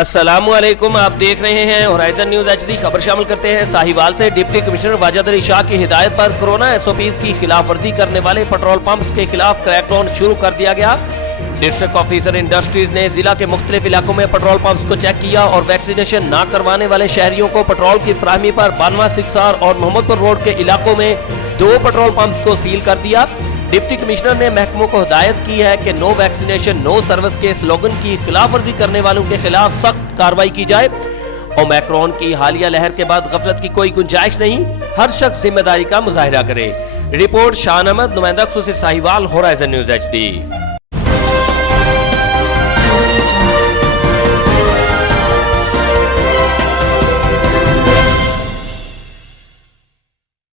अस्सलामुअलैकुम, आप देख रहे हैं होराइजन न्यूज एचडी। खबर शामिल करते हैं। साहिवाल से डिप्टी कमिश्नर वाजिद अली शाह की हिदायत पर कोरोना एसओपीज की खिलाफ वर्जी करने वाले पेट्रोल पंप्स के खिलाफ क्रैकडाउन शुरू कर दिया गया। डिस्ट्रिक्ट ऑफिसर इंडस्ट्रीज ने जिला के मुख्तलिफ इलाकों में पेट्रोल पंप्स को चेक किया और वैक्सीनेशन न करवाने वाले शहरियों को पेट्रोल की फराहमी पर बानवा सिक्सार और मोहम्मदपुर रोड के इलाकों में 2 पेट्रोल पंप्स को सील कर दिया। डिप्टी कमिश्नर ने महकमों को हिदायत की है कि नो वैक्सीनेशन नो सर्विस के स्लोगन की खिलाफ वर्जी करने वालों के खिलाफ सख्त कार्रवाई की जाए। ओमिक्रॉन की हालिया लहर के बाद गफलत की कोई गुंजाइश नहीं, हर शख्स जिम्मेदारी का मुजाहिरा करे। रिपोर्ट शान अहमद, नुमाइंदा खुसूसी साहिवाल, होराइजन न्यूज एचडी।